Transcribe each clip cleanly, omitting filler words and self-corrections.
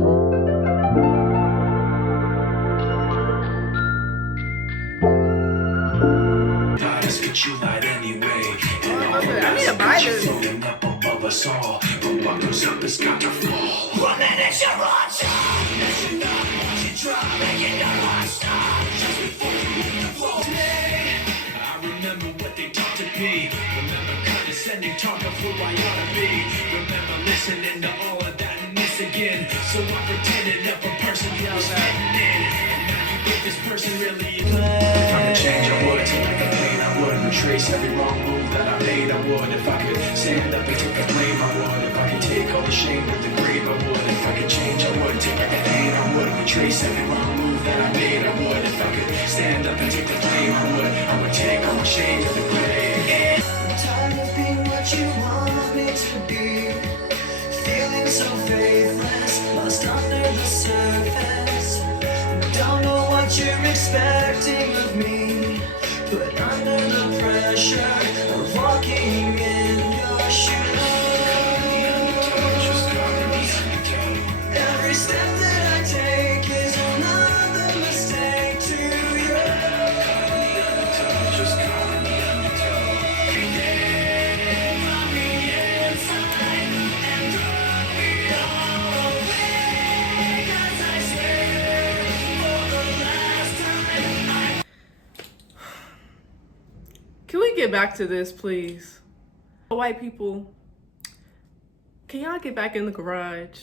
I need to buy this. I remember what they taught to be. Remember condescending talk of who I ought to be. Remember listening to all of that and this again. So I pretended of a person who was fitting in. And now you think this person really is. If I could change, I would. Take back the pain, I would. Retrace every wrong move that I made, I would. If I could stand up and take the blame, I would. If I could take all the shame to the grave, I would. If I could change, I would. Take back the pain, I would. Retrace every wrong move that I made, I would. If I could stand up and take the blame, I would take all my shame to the grave. I'm tired of being what you want me to be. Feeling so faithless, lost under the surface. Don't know what you're expecting of me, but under the pressure of walking in your shoes. Every step that I take is another mistake to you. Can we get back to this, please? White people, can y'all get back in the garage?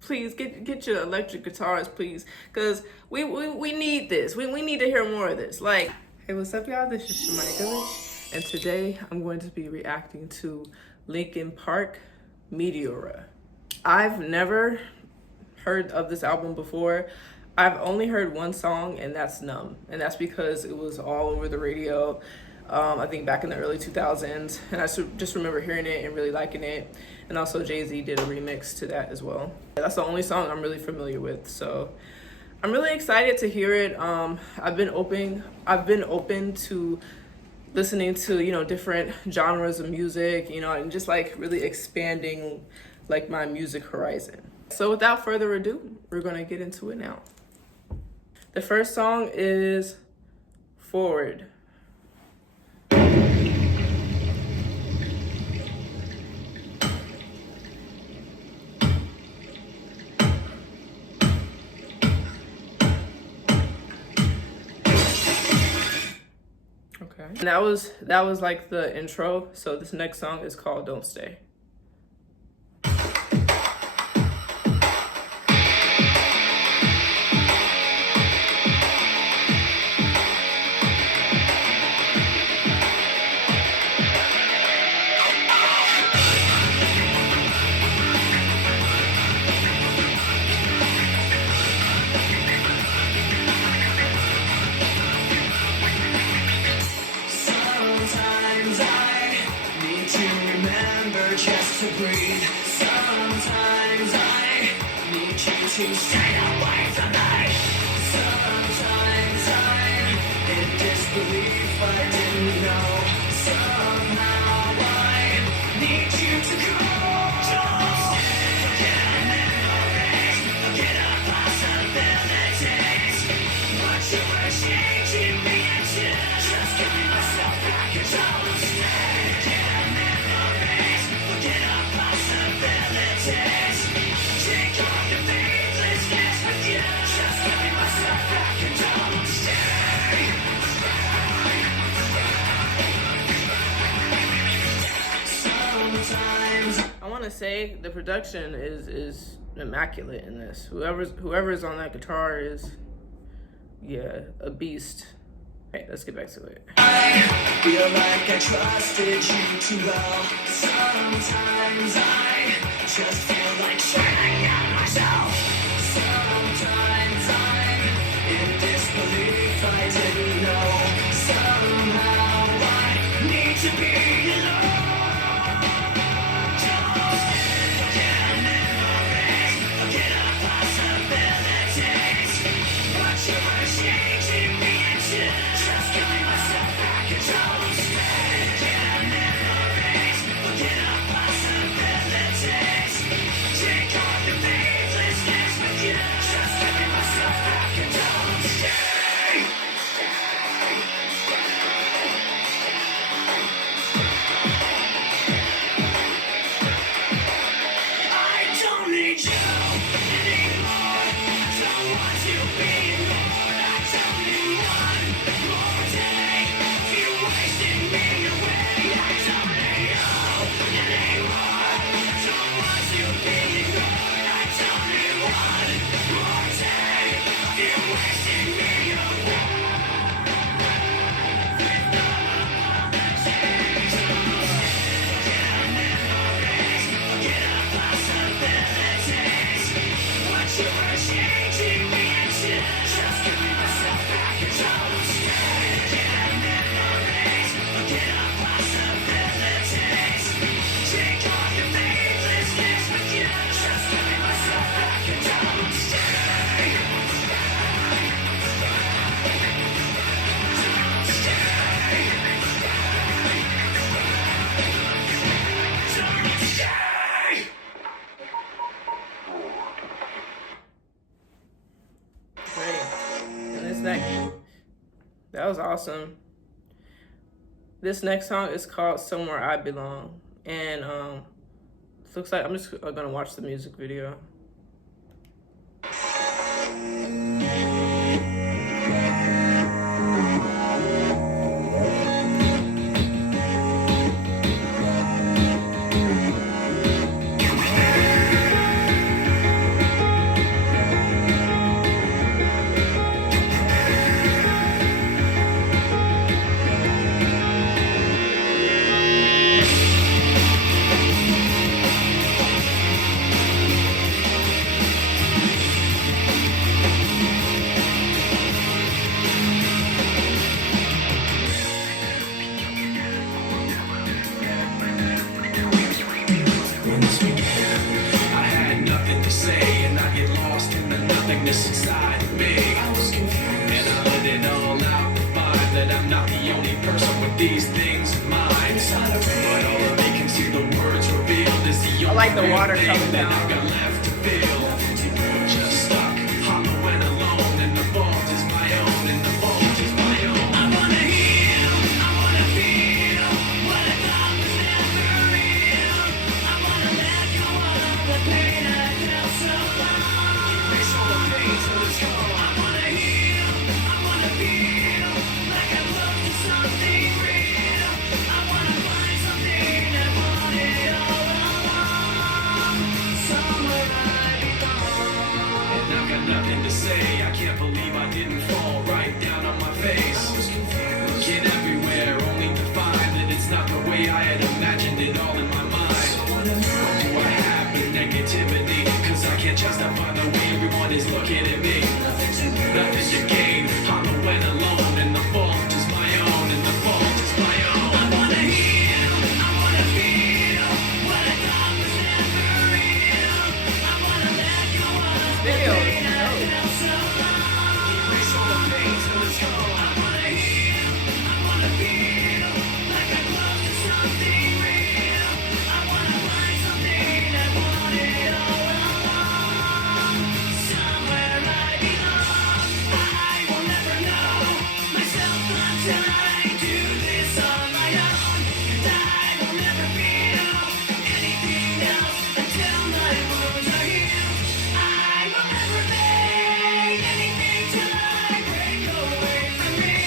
Please get your electric guitars, please, because we need this. We need to hear more of this. Like, hey, what's up, y'all? This is shemiyagoodrich, and today I'm going to be reacting to Linkin Park, Meteora. I've never heard of this album before. I've only heard one song, and that's Numb, and that's because it was all over the radio. I think back in the early 2000s, and I just remember hearing it and really liking it. And also Jay-Z did a remix to that as well. That's the only song I'm really familiar with, so I'm really excited to hear it. I've been open to listening to, you know, different genres of music, you know, and just like really expanding like my music horizon. So without further ado, we're gonna get into it now. The first song is Forward. And that was like the intro. So this next song is called Don't Stay. Just to breathe. Sometimes I need you to stay away from me. Sometimes I'm in disbelief, I didn't know. Somehow I need you to go. Just forget memories, forget our possibilities. What you were changing me into, just giving myself back control. I want to say the production is immaculate in this. Whoever's on that guitar is, yeah, a beast. Okay, let's get back to it. I feel like I trusted you too well. Sometimes I just feel like shutting out myself. Sometimes I'm in disbelief, I didn't know. Somehow I need to be alone. Take all the pain. That was awesome. This next song is called Somewhere I Belong. And looks like I'm just gonna watch the music video. Inside of me, and I let it all out to find that I'm not the only person with these things in mind. But all of me can see the words revealed is the only like the water thing coming that down. I got left to feel. Just stuck, hollow and alone, and the fault is my own, and the fault is my own. I wanna heal, I wanna feel what I thought was never real. I wanna let go of the pain I felt so long. Erase all the pain till it's gone. I wanna heal, I wanna feel like I'm looking for something real. I wanna find something I wanted all along. Somewhere I belong. And I've got nothing to say. I can't believe I didn't fall right down on my face. Looking everywhere, only to find that it's not the way I had imagined it all in my mind. Or do I have the negativity? Cause I can't justify the way everyone is looking at me. Nothing to gain, hollow and alone, and the fault is my own, and the fault is my own. I wanna heal, I wanna feel what I thought was never real. I wanna let go of the pain I felt so long. Erase all the pain till it's gone. I wanna heal, I wanna feel like I'm close to something real. I wanna find something I wanted all along. Somewhere I belong. I will never know myself until I do this on my own. And I will never feel anything else until my wounds are healed. I will never make anything till I break away from me.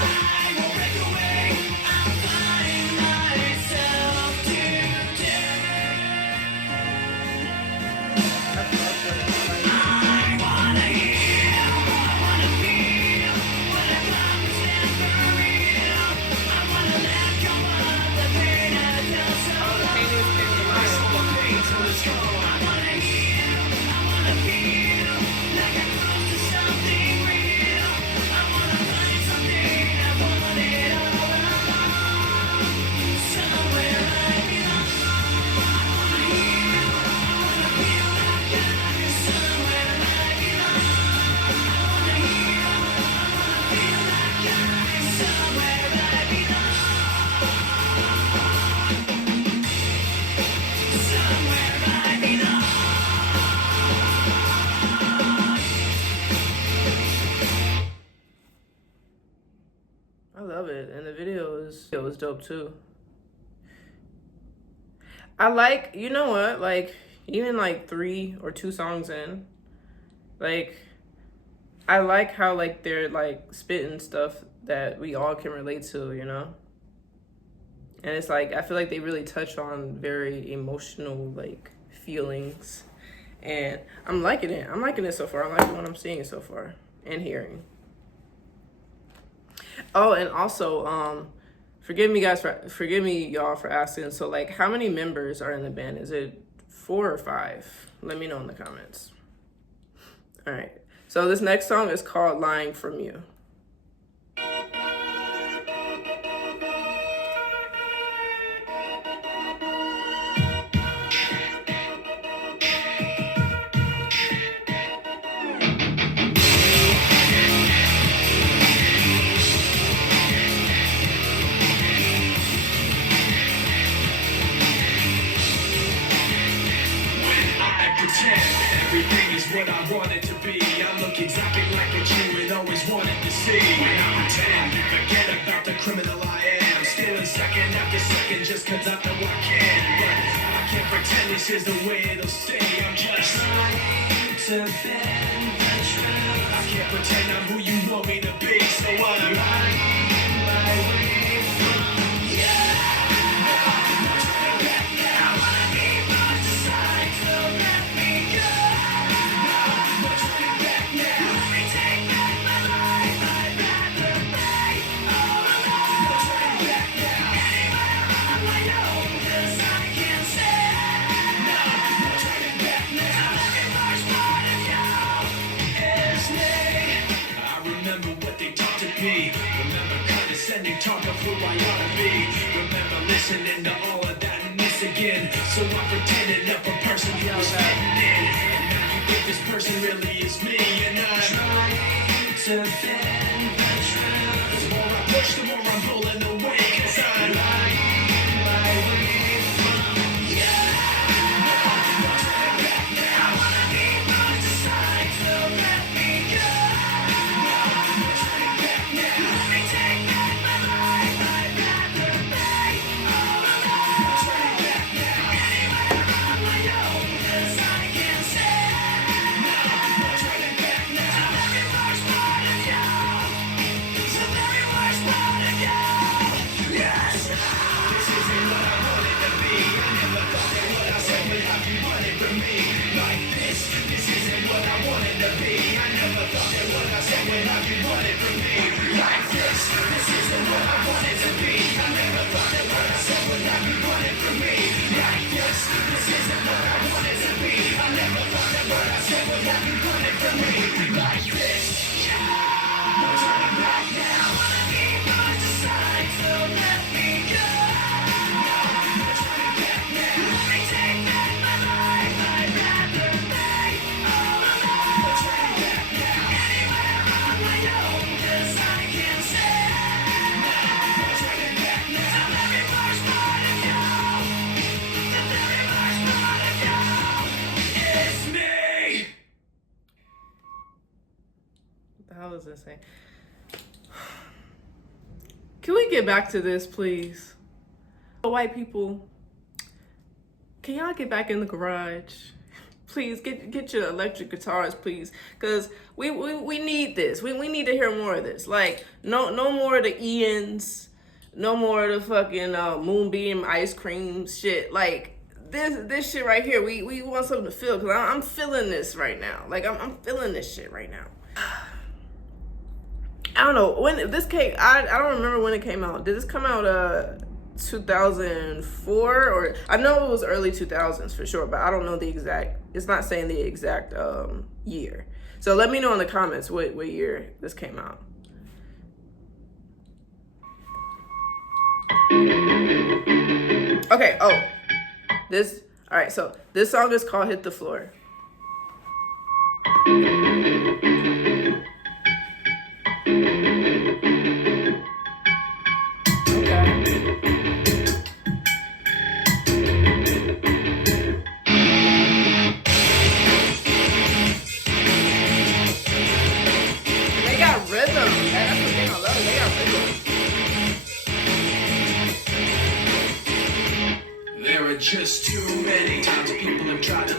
I will break away. I'll find myself today. I wanna heal, I wanna feel what I thought was never real. I wanna let go of the pain I felt so long. Erase all the pain till it's gone. I wanna heal, I wanna feel like I'm close to something real. I wanna find something I wanted all along. Somewhere I belong. I wanna heal, I wanna feel that guy. Somewhere I belong. I wanna heal, I wanna feel that guy. Somewhere I belong. Somewhere I belong. I love it, and the video was dope too. I like, you know what, like, even like 3 or 2 songs in. Like, I like how like they're like spitting stuff that we all can relate to, you know? And it's like, I feel like they really touch on very emotional like feelings. And I'm liking it. I'm liking it so far. I'm liking what I'm seeing so far and hearing. Oh, and also, forgive me y'all for asking. So like, how many members are in the band? Is it 4 or 5? Let me know in the comments. All right. So this next song is called "Lying From You." Everything is what I want it to be. I look exactly like what you had always wanted to see. When I pretend, forget about the criminal I am. Stealing second after second just cause I know I can. But I can't pretend this is the way it'll stay. I'm just trying to bend the truth. I can't pretend I'm who you want me to be. So I'm lying my way from you. I wanna be much aside, so let me go. Remember condescending talk of who I ought to be. Remember listening to all of that and this again. So I pretended up a person who was fitting in. And now you think this person really is me. And I'm trying to bend the truth. The more I push, the more I'm pulling away. Cause I'm lying my way from you. I wanna be much aside, so let me go. How was this saying? Can we get back to this, please? White people, can y'all get back in the garage? Please get your electric guitars, please, because we need this. We need to hear more of this. Like no more of the Ians, no more of the fucking moonbeam ice cream shit. Like this shit right here. We want something to feel, because I'm feeling this right now. Like I'm feeling this shit right now. I don't know when this came. I don't remember when it came out. Did this come out 2004, or I know it was early 2000s for sure, but I don't know the exact. It's not saying the exact year. So let me know in the comments what year this came out. Okay. Oh, this. All right. So this song is called "Hit the Floor." Just too many times people have tried to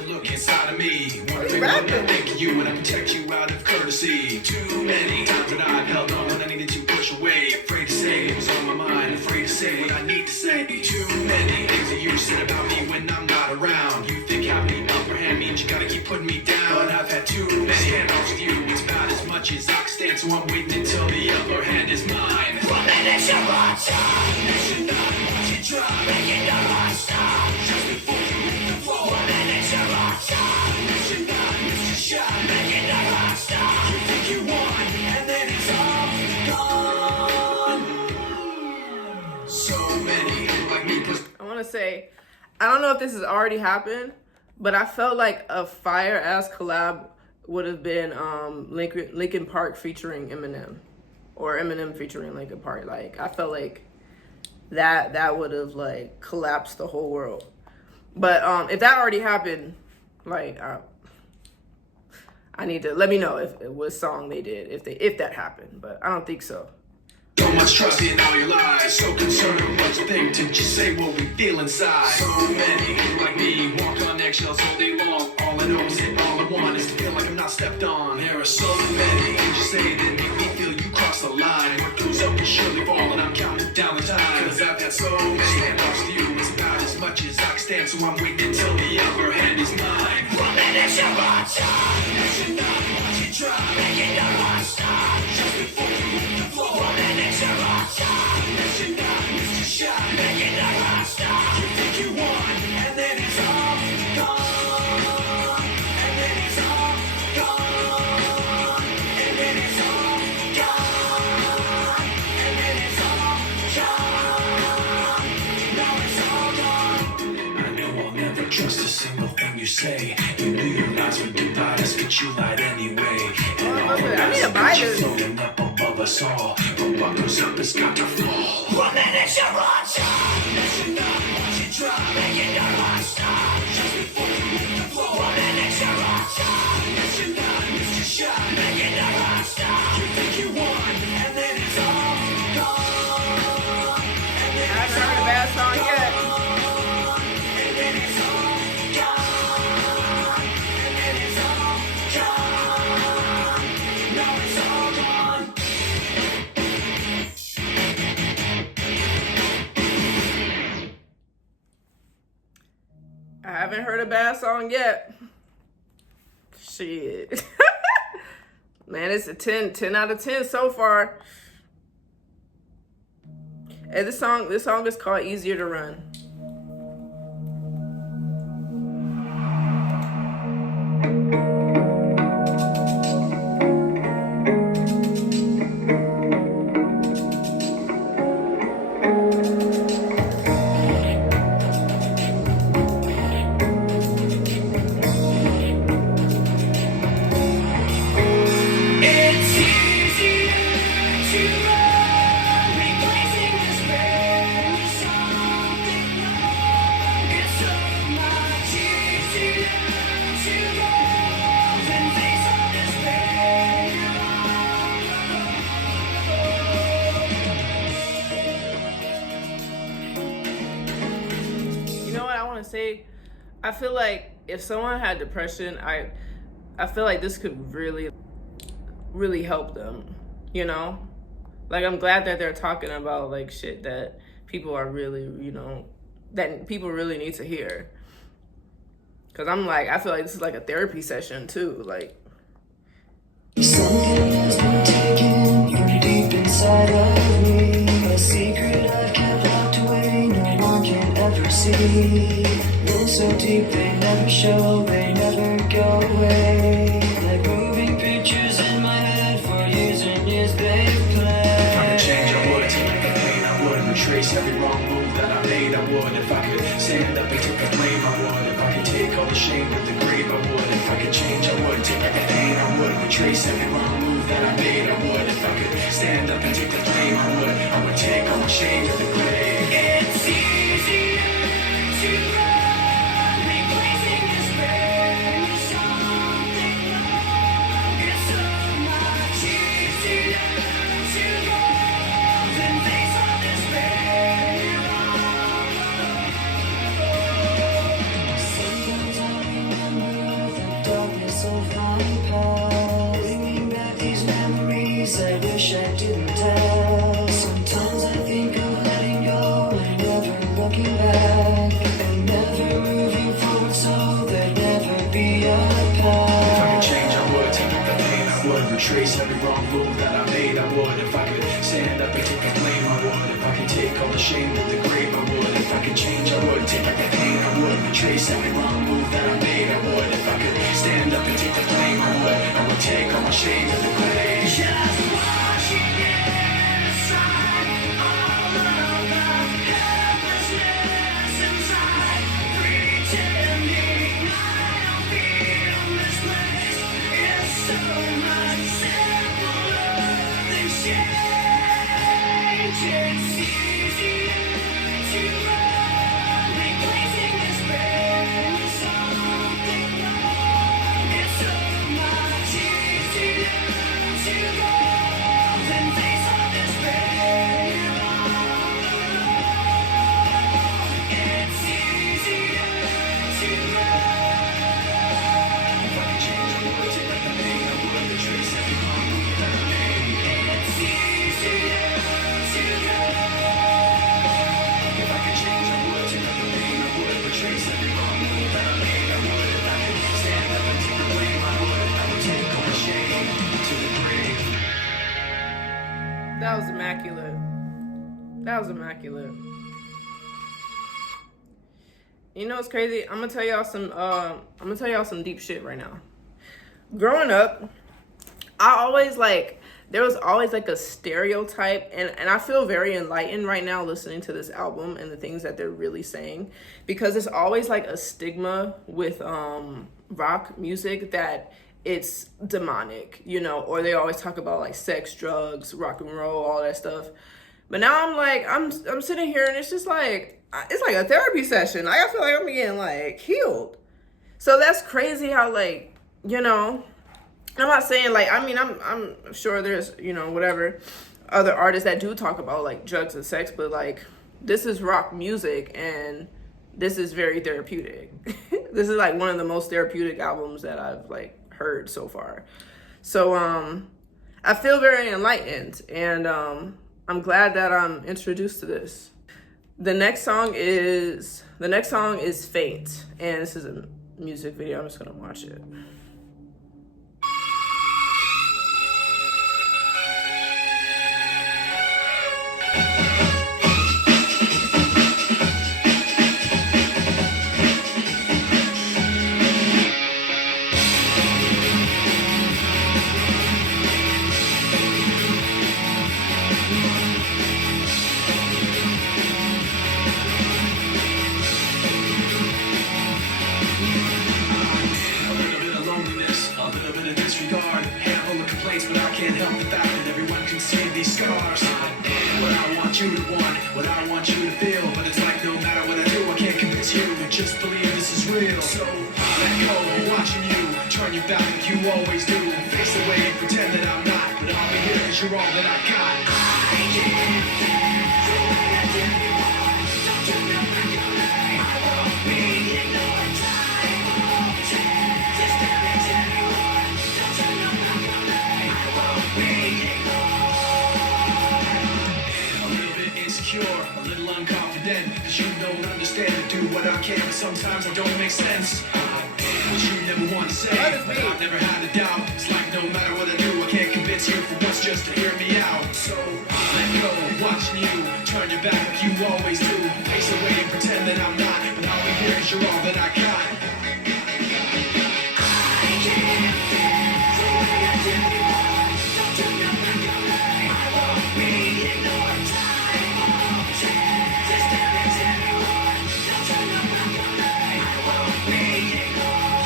you rapping? Thank you and I protect you out of courtesy. Too many times that I've held on when I needed to push away. Afraid to say it was on my mind. Afraid to say what I need to say. Too many things that you said about me when I'm not around. You think having the upper hand means you gotta keep putting me down. But I've had too many handoffs with you. It's about as much as I can stand, so I'm waiting until the upper hand is mine. 1 minute your watch on. You should not watch it drop. Making the rock stop. Just before you hit the floor. 1 minute your watch on. You should not miss your shot. Making the rock stop. You think you won, and then it's all gone. So many like me push. I want to say, I don't know if this has already happened, but I felt like a fire-ass collab would have been Linkin Park featuring Eminem, or Eminem featuring Linkin Park. Like, I felt like that would have like collapsed the whole world. But if that already happened, like I need to let me know if it was song they did, if that happened. But I don't think so. So much trust in all your lies. So concerned with what you think to just say what we feel inside. So many people like me walk on eggshells all day long. All I know is that all I want is to feel like I'm not stepped on. There are so many things you say that make me feel you cross the line. What goes up will surely fall, and I'm counting down the time. Cause I've had so many handoffs with you. It's about as much as I can stand, so I'm waiting until the upper hand is mine. 1 minute your watch on. You should not watch it drop. Making the rock stop. Just before you hit the floor. 1 minute your watch on. You should not miss your shot. Making the rock stop. You think you won, and then it's all gone. And then it's all gone. And then it's all gone. And then it's all gone. Now it's all gone. I know I'll never trust a single thing you say. You knew your lies would divide us, but you lied anyway. And all the I need to lies buy that you this. floating up above us all. But what goes up has got to fall. 1 minute your watch on. You should not watch it drop. Making the rock stop. Just before you hit the floor. 1 minute your watch on. You should not miss your shot. Making the rock stop. You think you won, and then it's all gone. And then I haven't heard a bad song yet. and then it's all gone. And then it's all gone. Now it's all gone. I haven't heard a bad song yet. Shit. Man, it's a 10 out of 10 so far. And this song is called Easier to Run. It's easier to run, replacing despair with something new. It's so much easier to go than face all despair. You know what I want to say? I feel like if someone had depression, I feel like this could really help them, you know? Like, I'm glad that they're talking about like shit that people are really, you know, that people really need to hear. Cause I feel like this is like a therapy session too. Like, Something has been taken from deep inside of me. A secret I've kept locked away, no one can ever see. Roots so deep they never show, they never go away. Like moving pictures in my head for years and years they've If I played. could change, I would. Take the pain, I would. Retrace every wrong move that I made, I would. If I could stand up and take the blame, I would. If I could take all the shame to the grave, I would. If I could change, I would. Take the pain, I would. Retrace every wrong move that I made, I would. If I could stand up and take the blame, I would take all the shame to the grave. It's easier to run, replacing despair with something new. It's so much easier to go than face all despair. Sometimes I remember the darkness of memories I wish I didn't have. Sometimes I think of letting go and never looking back, and never moving forward so there'd never be a path. If I could change, I would. Take up the pain, I would. Retrace every wrong move that I made, I would. If I could stand up and take the blame, I would. If I could take all the shame to the grave, I would. If I could change, I would. Take up the pain, I would. Retrace every wrong move that I made, I would. If I could stand up and take the blame, I would. I would take all my shame to the grave. Just watching inside all of the helplessness inside, pretending I don't feel this place. It's so much simpler than change. It's easier to run, replacing this pain with something wrong. It's so much easier to go than face all this pain alone. It's easier to run. If I could change, I would. Take up the pain, I would. Retrace every wrong move that I made. It's easier to run. If I could change, I would. Take up the pain, I would. Retrace every wrong move that I made, I would. If I could stand up and take the blame, I would. I would take all my shame to the grave. That was immaculate. That was immaculate. You know what's crazy? I'm gonna tell y'all some deep shit right now. Growing up, I always there was always like a stereotype, and I feel very enlightened right now listening to this album and the things that they're really saying, because it's always like a stigma with rock music that it's demonic, you know, or they always talk about like sex, drugs, rock and roll, all that stuff. But now I'm sitting here and it's just like, it's like a therapy session. Like, I feel like I'm getting like healed. So that's crazy how, like, you know, I'm not saying like, I mean, I'm sure there's, you know, whatever other artists that do talk about like drugs and sex, but like, this is rock music and this is very therapeutic. This is like one of the most therapeutic albums that I've like heard so far. So I feel very enlightened, and I'm glad that I'm introduced to this. The next song is Faint, and this is a music video. I'm just gonna watch it. You to want what I want you to feel, but it's like no matter what I do, I can't convince you. Just believe this is real. So let go, I'm watching you. Turn your back like you always do. Face away and pretend that I'm not, but I'll be here 'cause you're all that I got. I can't stand the way I did before. Don't turn your back on me. I won't be ignored. Time won't change. Just damage anyone. Don't turn your back on me. I won't be ignored. Insecure, a little unconfident, 'cause you don't understand and do what I can, but sometimes I don't make sense. What you never want to say, but I've never had a doubt. It's like no matter what I do, I can't convince you for once just to hear me out. So let go, watching you, turn your back like you always do. Face away and pretend that I'm not, but I'll be here 'cause you're all that I got. I can't stand the way I did before. Don't turn your back on me. I won't be ignored. Time won't change. Just damage anyone. Don't turn your back on me. I won't be ignored.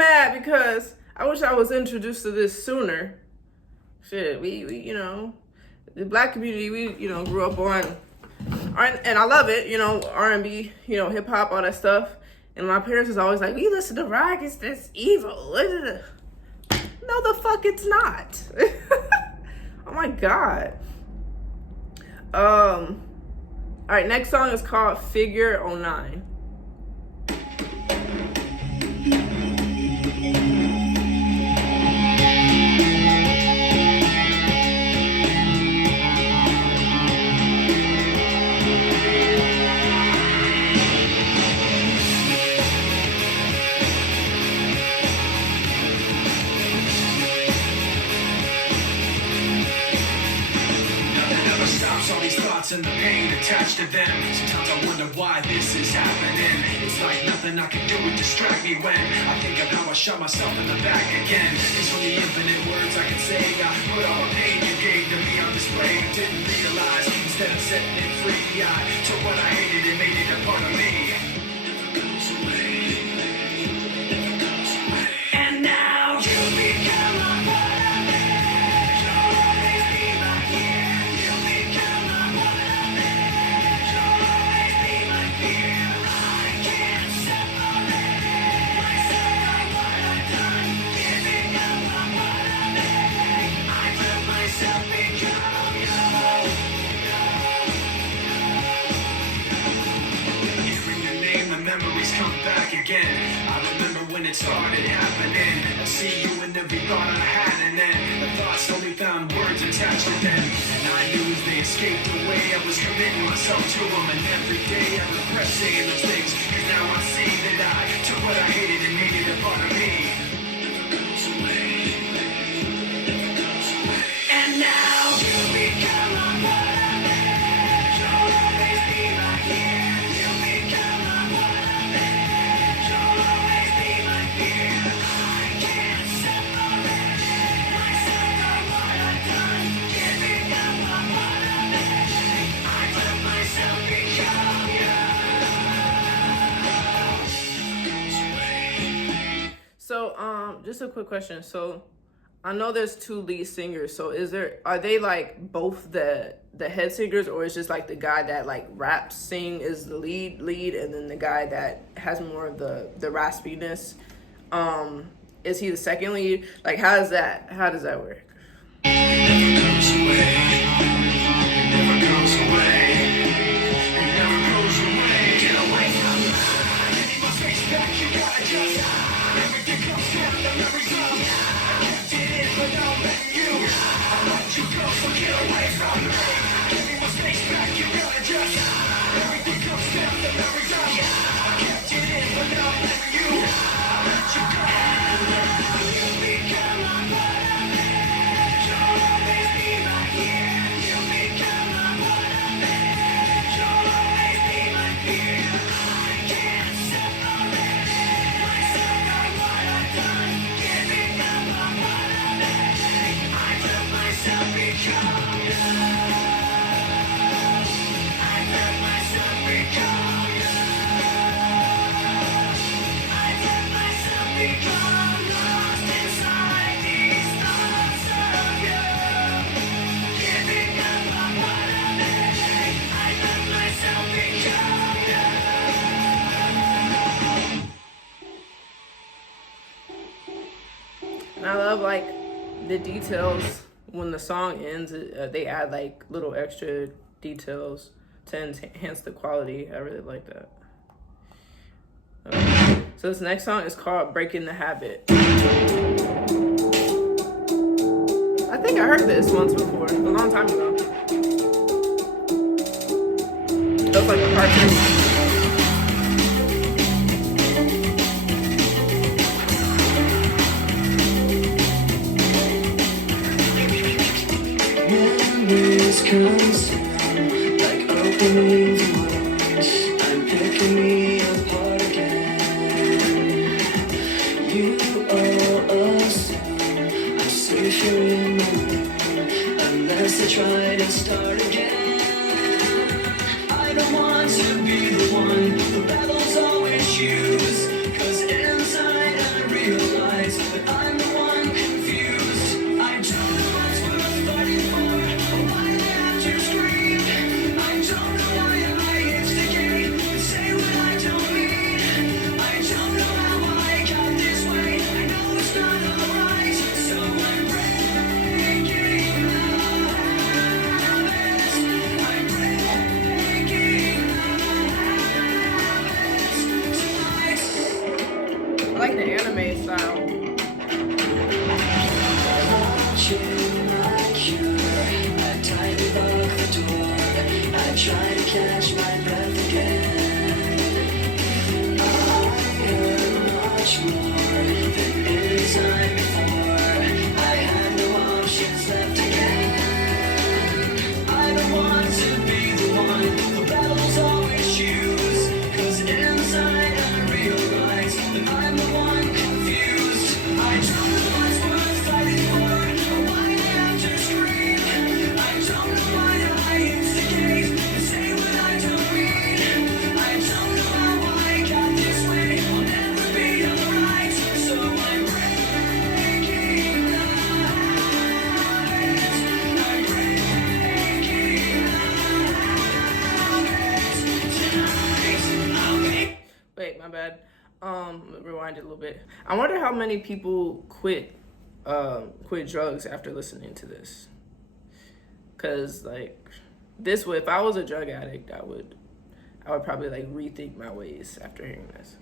mad because I wish I was introduced to this sooner. Shit, we you know, the black community, we, you know, grew up on, and I love it, you know, R&B, you know, hip hop, all that stuff. And my parents was always like, we listen to rock, it's this evil. No, the fuck it's not. Oh my God. All right, next song is called 𝘽𝙪𝙤𝙀𝙀𝙀😅. All these thoughts and the pain attached to them. Sometimes I wonder why this is happening. It's like nothing I can do would distract me when I think of how I shot myself in the back again. It's from the infinite words I can say. I put all the pain you gave to me on display. Didn't realize instead of setting it free, I took what I hated and made it a part of me. Never goes away. Never goes away. And now you become a part of me. You'll always be right here. You become a part of me. You'll always be right here. I can't separate myself from what I've done. Giving up a part of me. I let myself become you. Hearing your name, the memories come back again. I remember when it started happening. I see you in every thought I had, and then the thoughts only found words attached to them. And I knew as they escaped away, I was committing myself to them. And every day I repressed saying those things, cause now I see that I took what I hated and made it a part of me. Never goes away. Never goes away. And now you become a part of me. You'll always be right here. You become a part of me. You'll always be right here. I can't separate myself from what I've done. Giving up a part of me. I let myself become you. So, just a quick question. So, I know there's two lead singers. So, are they like both the head singers, or is just like the guy that like raps, sing is the lead, and then the guy that has more of the raspiness, is he the second lead? Like, how does that work? Never goes away. Never goes away. It never goes away. Get away from me. I need my space back. You gotta just. Everything comes down to memories of. I kept it in, but now I'm letting you. I let you go, so get away from me. Give me my space back. You gotta just. Everything comes down to memories of. I kept it in, but now I'm letting you. I let you go. You become a part of me. You'll always be right here. You become a part of me. You'll always be right here. I can't separate myself from what I've done. Giving up a part of me. I let myself become you. I let myself become you. I let myself become lost inside these thoughts of you. Giving up a part of me. I let myself become you. And I love like the details when the song ends. They add like little extra details to enhance the quality. I really like that. Okay. So this next song is called Breaking the Habit. I think I heard this once before, a long time ago. It was like a cartoon. Memories come like opening wounds. I'm picking me apart again. You all assume I'm safer in my room unless I try to start again. I don't want to be the one the rebels always choose, 'cause inside I realize rewind it a little bit. I wonder how many people quit drugs after listening to this. Cause like this would, if I was a drug addict, I would probably like rethink my ways after hearing this.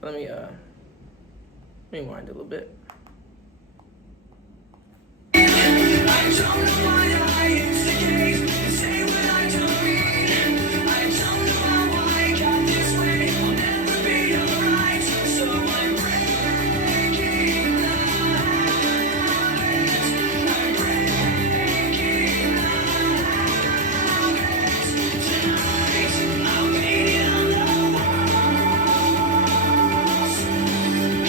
Let me rewind a little bit. I don't know why I instigate and say what I don't mean. I don't know how I got this way. I'll never be alright. So I'm breaking the habit. I'm breaking the habit. Tonight I'll beat it on the walls.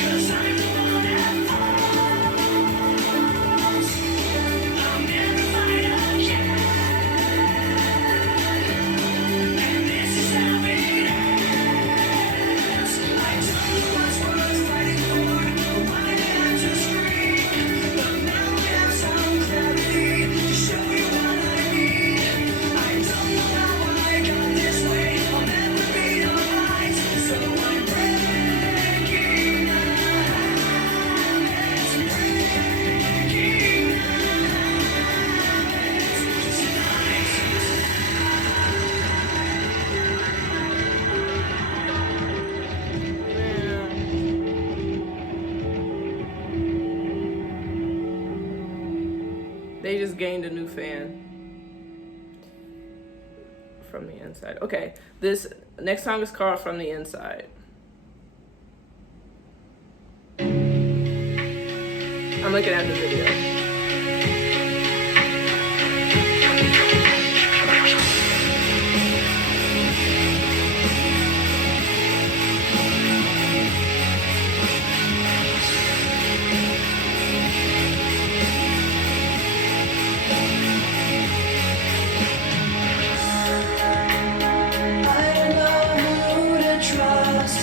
'Cause I'm the one at fault. I'll never fight again. And this is how it ends. I don't know what's worth fighting for, or why did I have to scream? But now I have some clarity to show you what I mean. I don't know how I got this way. I'll never be alright. So I'm breaking the habit. Breaking the habit tonight. They just gained a new fan from the inside. Okay, this next song is called From the Inside. I'm looking at the video. I don't know who to trust.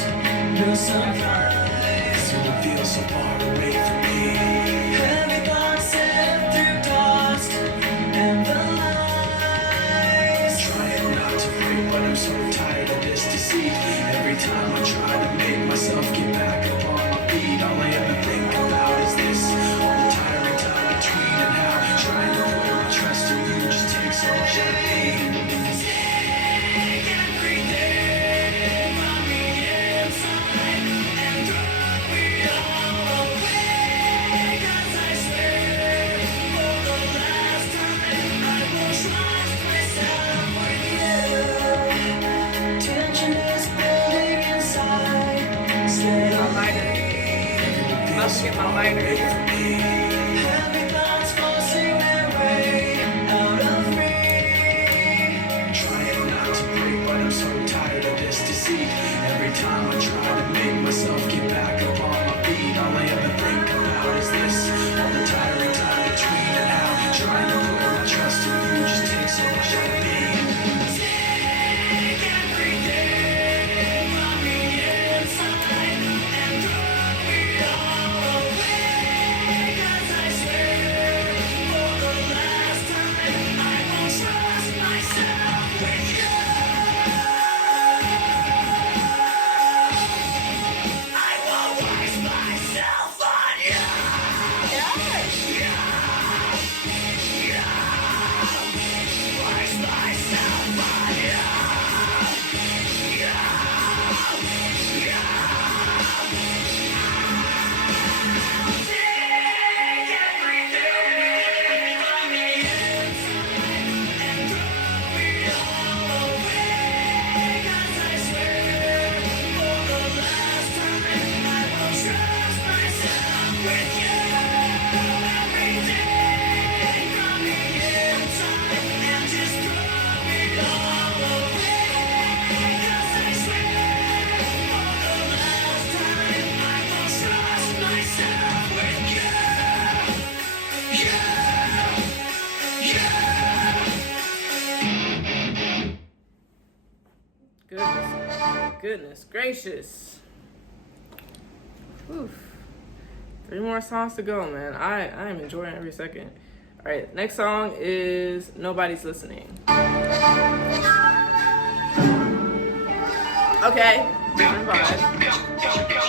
No surprise. You feel so far away from me. Heavy thoughts set through dust and the lies. Trying not to break, but I'm so tired of this deceit. Every time I try to make myself get back up on my feet, all I ever think about is this. All the tiring time between and how trying to put my trust in you just takes so much out of me. Take everything from the inside and throw it all away. 'Cause I swear, for the last time, I will trust myself with you. Tension is building inside. Stay on my About to get my lighter. heavy thoughts forcing their way out of reach. Trying not to break, but I'm so tired of this deceit. Every time I try to make myself get back up on my feet, all I ever think about is this. All the tiring time between and how trying to put my trust in you just takes so much out of me. Take everything from the inside and throw it all away. 'Cause I swear, for the last time, I won't trust myself with you. I won't waste myself on you. Waste myself on you. Take everything from the inside and throw it all away. 'Cause I swear, for the last time, I will trust myself with you. Everything from the inside and just throw it all away. 'Cause I swear, for the last time, I will trust myself with you. Goodness gracious. Whew. 3 more songs to go, man. I am enjoying every second. All right, next song is Nobody's Listening. Okay, different vibe.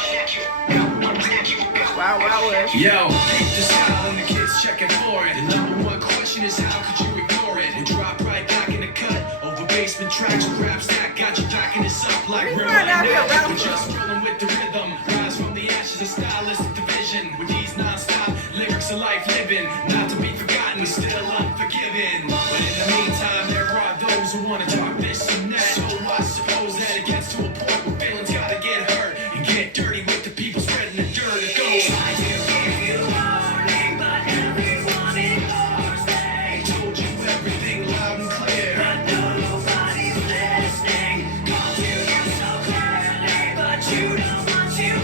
English. Yo, peep the style and the kids checking for it. The number one question is how could you ignore it? And drop right back in the cut. Over basement tracks, grab stack, got you backing this up like We real find out here now. rapper. We're just rolling with the rhythm. Rise from the ashes of stylistic division. With these non-stop lyrics of life living. Not to be forgotten, still unforgiven. But in the meantime, there are those who wanna talk this and that. So I suppose that it gets to a point where feelings gotta get hurt and get dirty with the people spreading the dirt. It goes. Try to give you warning, but everyone ignores me. Told you everything loud and clear. But nobody's listening. Called to you so clearly, but you don't want to hear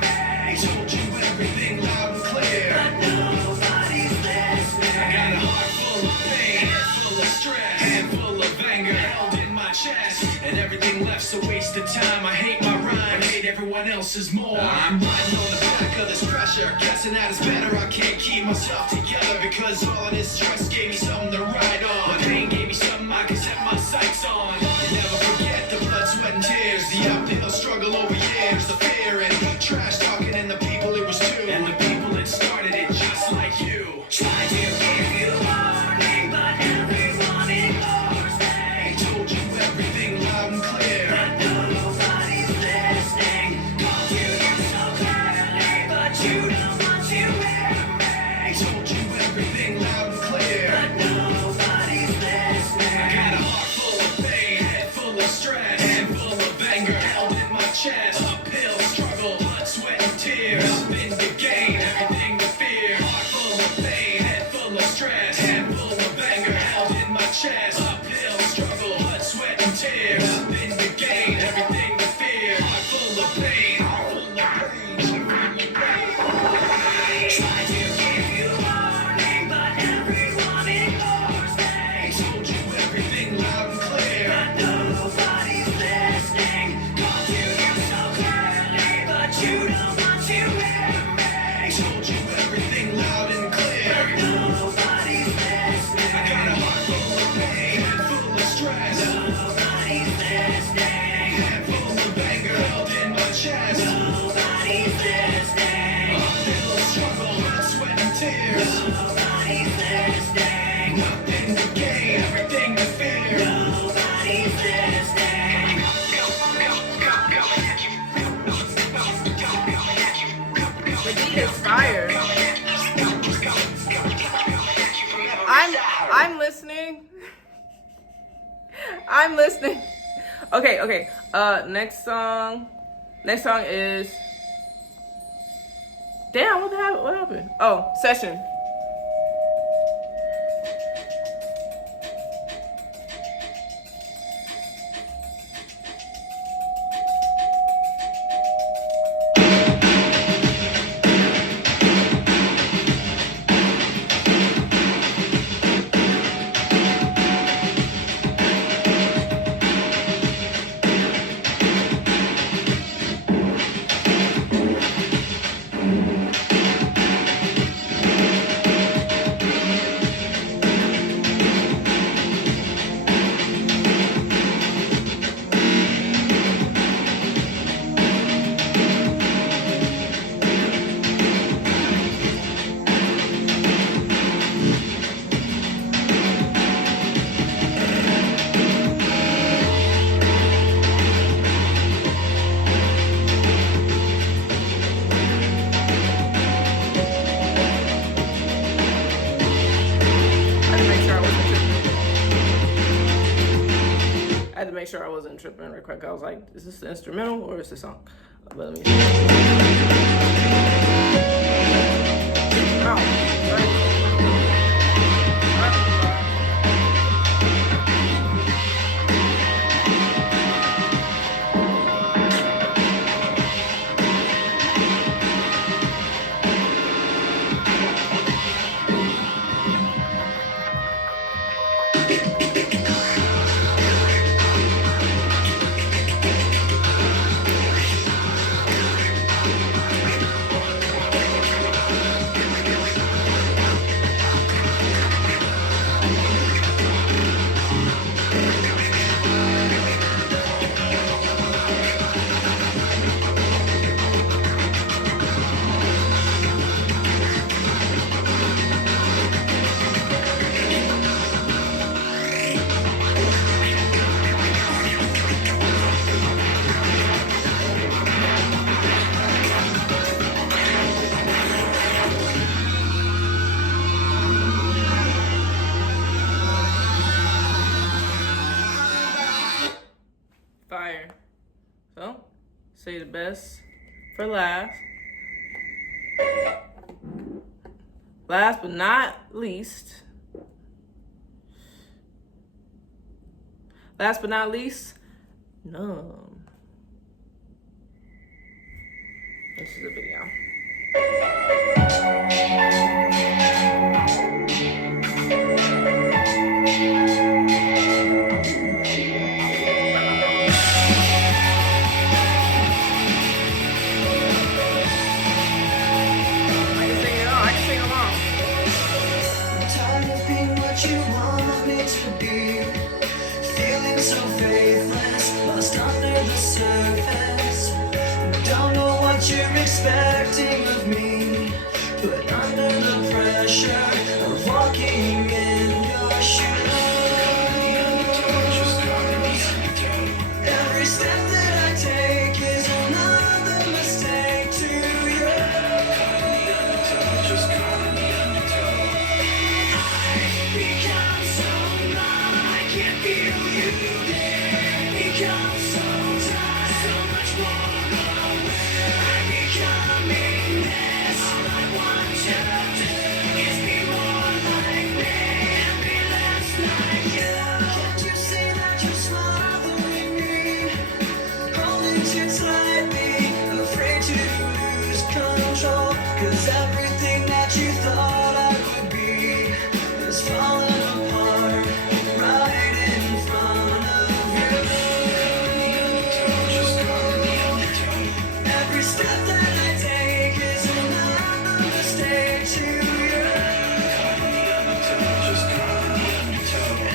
me. Told you everything loud and clear. But nobody's listening. I got a heart full of pain, head full of stress, hand full of anger held in my chest, and everything left's a waste of time. I hate my rhyme, hate everyone else's more. I'm riding on the back of this pressure, guessing that it's better. I can't keep myself together because all of this stress gave me something to ride on. The pain gave me something I can set my sights on. You never forget the blood, sweat, and tears, the uphill struggle over years, the fear and trash talking, and the people it was to, and the people that started it just like you. Try to give you warning, but everyone ignores me. Told you everything loud and clear. But nobody's listening. Called to you so clearly, but you don't want to hear me. Told you everything loud and clear. But nobody's listening. I got a heart full of pain, head full of stress, hand full of anger held in my chest. Uphill struggle, blood, sweat, and tears. Nothing to gain, everything to fear. Heart full of pain, head full of stress, hand full of anger held in my chest. Uphill struggle, blood, sweat, and tears. Nothing to gain, everything to fear. Heart full of pain, heart full of pain. Try to give you warning, but everyone ignores me. Told you everything loud and clear. But nobody's listening. Called to you so clearly, but you don't want to hear me. Told you everything loud and clear. Nobody's listening. I got a heart full of pain, head full of stress, Nobody's listening. head full of anger held in my chest. Nobody's listening. Uphill struggle, blood, sweat, and tears. Nobody's listening. Nothing to gain, everything to fear. Nobody's listening. The beat is fire. I'm listening. I'm listening. Okay. Next song. Next song is. Damn, what happened? Oh, Session. I had to make sure I wasn't tripping real quick. I was like, is this the instrumental or is this song? But let me see. Oh, right. Say the best for last. Last but not least. Last but not least, Numb. This is a video. Tired of being what you want me to be, feeling so faithless, lost under the surface. Don't know what you're expecting of me, but under the pressure of walking in your shoes. Every step that I take is another mistake to you. Become so numb, I can't feel you there. Become so tired, so much more aware. I'm becoming this. All I want you to do is be more like me and be less like you. Can't you see that you're smothering me? Holding too tightly, afraid to lose control. 'Cause everything that you thought I would be is falling apart right in front of you. Every step that I take is another mistake to you.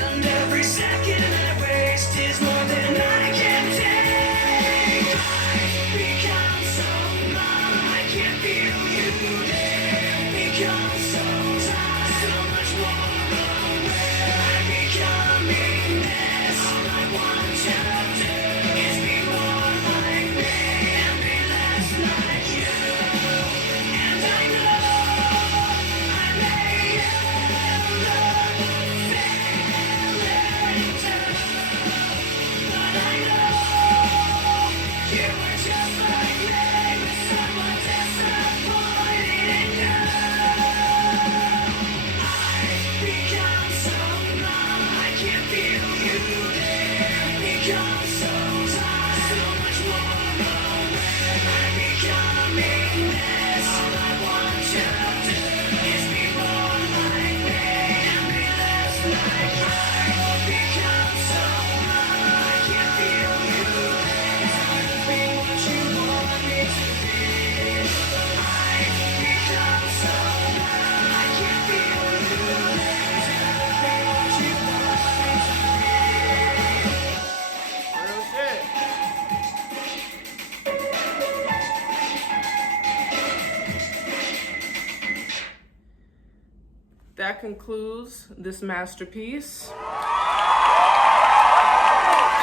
And every second I waste is more than I can take. I become so numb, I can't feel you there. Become so tired, so much more aware. I'm becoming this. All I want you to do is be more like me and be less like you. And I know I may end up failing too, but I know you were just like me, with someone disappointed in you. I become so numb, I can't feel you there. Become so tired, so much more aware. I'm becoming this. All I want you to do is be more like me and be less like you. I become so numb, I can't feel you there. Tired of being what you want me to be. I become so numb, I can't feel you there. Tired of being what you want me to be. Real shit. That concludes this masterpiece.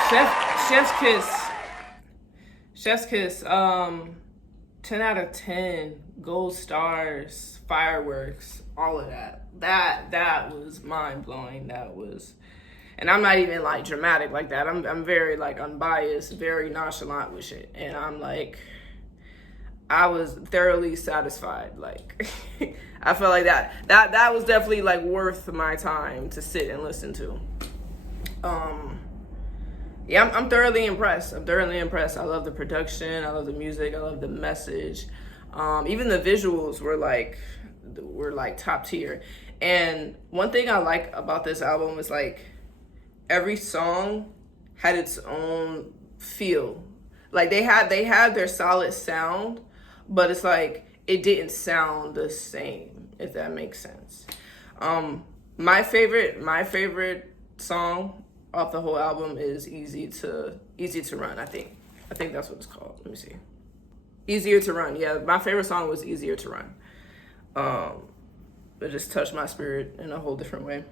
Chef's kiss. Chef's kiss. 10 out of 10. Gold stars, fireworks, all of that. That was mind blowing. That was, and I'm not even like dramatic like that. I'm very like unbiased, very nonchalant with shit, and I'm like, I was thoroughly satisfied. Like, I felt like that was definitely like worth my time to sit and listen to. Yeah, I'm thoroughly impressed. I love the production. I love the music. I love the message. Even the visuals were like top tier. And one thing I like about this album is like every song had its own feel. Like they had their solid sound, but it's like it didn't sound the same, if that makes sense. My favorite song off the whole album is Easy to Run, I think that's what it's called. Let me see. Easier to Run. Yeah, my favorite song was Easier to Run. It just touched my spirit in a whole different way.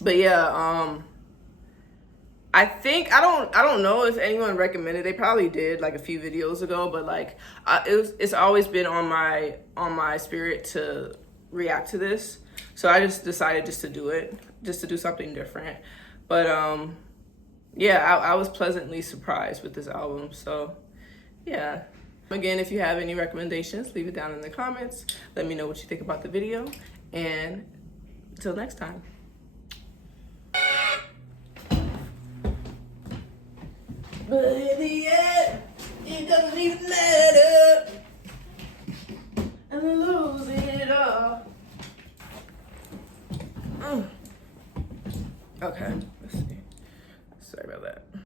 But yeah, I think I don't know if anyone recommended. They probably did like a few videos ago, but like it's always been on my spirit to react to this. So I just decided to do something different. But yeah, I was pleasantly surprised with this album. So yeah. Again, if you have any recommendations, leave it down in the comments. Let me know what you think about the video. And until next time. But in the end, it doesn't even matter. And I lose it all. Okay, let's see. Sorry about that.